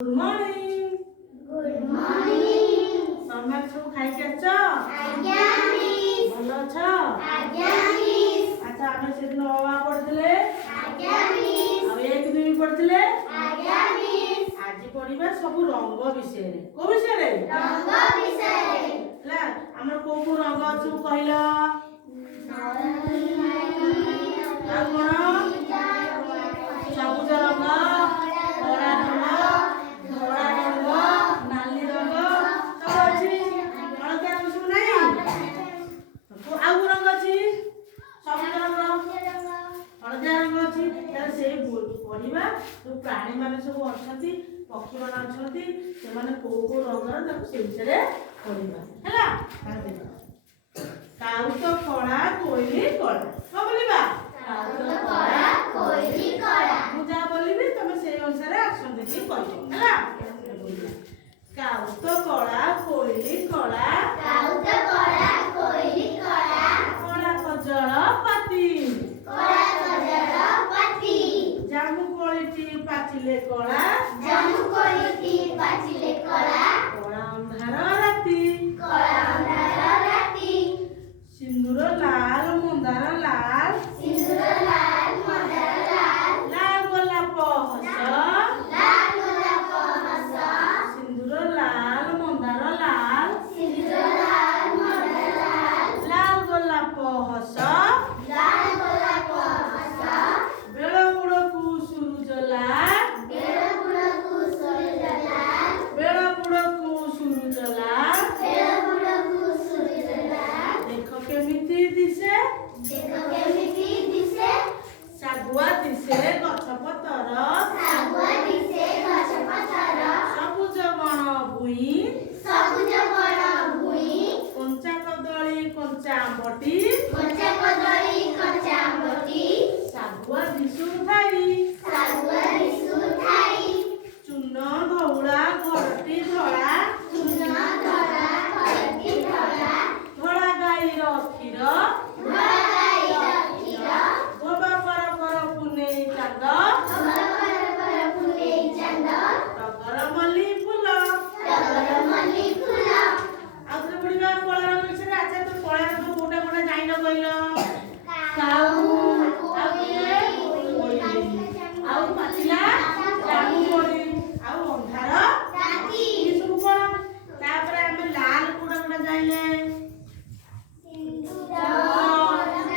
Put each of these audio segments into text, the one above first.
Good morning. Good morning. तमे सब खाई के आछ? आज्ञा मिस। भलो अछ? आज्ञा मिस। अच्छा हम से दिन ओवा पढले? आज्ञा मिस। अब एक दिन पढले? आज्ञा मिस। आज पढिबा सब रंग विषय रे। को विषय रे? रंग विषय रे। ला हमर को रंग अछि कहला? सबुज रंग, धड़ा रंग, धड़ा रंग, नाली रंग सब अछि। हळदिया रंग सब नै? आउ रंग अछि? सबुज रंग, हळदिया रंग अछि। त से पढिबा जो प्राणी माने सब अछंती, पक्षी माने अछंती, से माने को रंगर ताको से विषय पढिबा। हैला? काउत कळा कोइली कळा। को बोलिबा? काउत कळा कोइली कळा। मु जा बोलिबी तमे से अनुसार एक्शन देखि कहबो। हैला? काउत कळा कोइली कळा। काउत कळा कोइली कळा। कळा कजळ पाती। कळा कजळ पाती। जामु कोळीटी पाचिले कळा। जामु कोळीटी पाचिले कळा। कळा अंधार राती। कळा अंधार राती। सिंदूर लाल मंदार लाल। सिंदूर लाल मंदार लाल। लाल गोलाप हस। लाल गोलाप हस। सिंदूर लाल मंदार लाल। सिंदूर लाल मंदार लाल। लाल गोलाप हस। लाल गोलाप हस। बेळबुडकु सूरज लाल। बेळबुडकु सूरज लाल। बेळबुडकु सूरज लाल। बेळबुडकु सूरज लाल। देख केमिति दिसे। देख केमिति दिसे। सागुआ दिसे गछपतर। सागुआ दिसे गछपतर। सबुज बण भुई। सबुज बण भुई। कଞ୍ଚा कदळी कଞ୍ଚा आंबटी। कच्चा कदळी कच्चा आंबटी। सागुआ दिसु थाई। सागुआ दिसु थाई। चून धौळा घरटी धळा। चून धळा घरटी धळा। धळा गाईर क्षीर। धळा गाईर क्षीर। धोबा पर पुनेई चांद। पर फुलेई चांद। टगर मल्ली फूल। टगर मल्ली फूल। आउथरे पढिबा कळा रंग विषय। अच्छा तो कळा रंग कोटा कोटा जाइन कहिलो? काऊ आउ पाचिला जामु कोଳି आउ अंधार राती। ई सब कोन तापरे हम लाल कोटा कोटा जाइले? सिंदूर गोलाप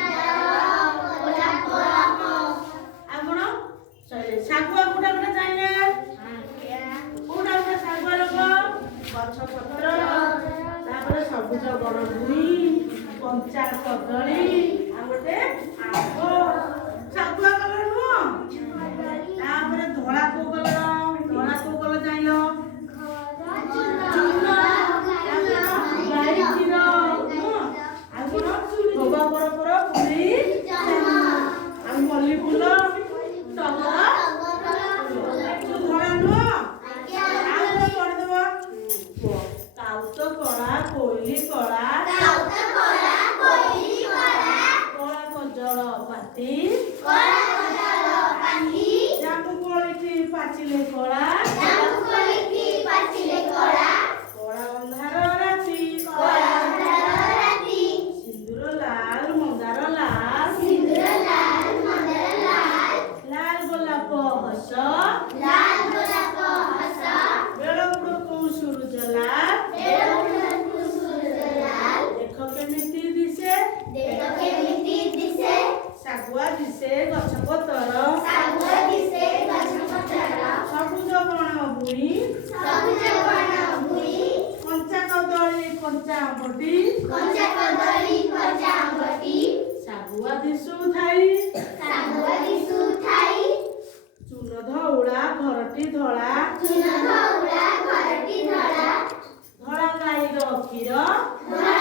आपण सागुआ कोटा कोटा जाइले? कोटा कोटा सागुआ रंग गछ पत्र तापरे सबुज बड़ भुई कंचा कदळी आ गोटे आंब सागुआ कलर नुह तापरे धळा को कलर जाइलो? चून गाई क्षीर आ कोन धोबा पर पुनेई आ मल्ली फूल टगर धळा नुह आउ पढ़ देबो। काउत कळा कोइली कळा। काउत कळा कोइली कळा। कळा कजळ पाती। कळा कजळ पाती। जामु कोळीटी पाचिले कळा। जामु कोळीटी पाचिले कळा। कळा अंधार राती। कळा अंधार राती। सिंदूर लाल मंदार लाल। सिंदूर लाल मंदार लाल। लाल गोलाप हस। लाल गोलाप हस। बेळबुडकु सूरज लाल। बेळबुडकु सूरज लाल। देख केमिति दिसे। देख केमिति दिसे। सागुआ दिसे गछपतर। सागुआ दिसे गछपतर। सबुज बण भुई। सबुज बण भुई। कंचा कदळी कंचा आंबटी। कच्चा कदळी कच्चा आंबटी। सागुआ दिसु थाई। सागुआ दिसु थाई। चून धौळा घरटी धळा। चून धौळा घरटी धळा। धळा गाईर क्षीर। धळा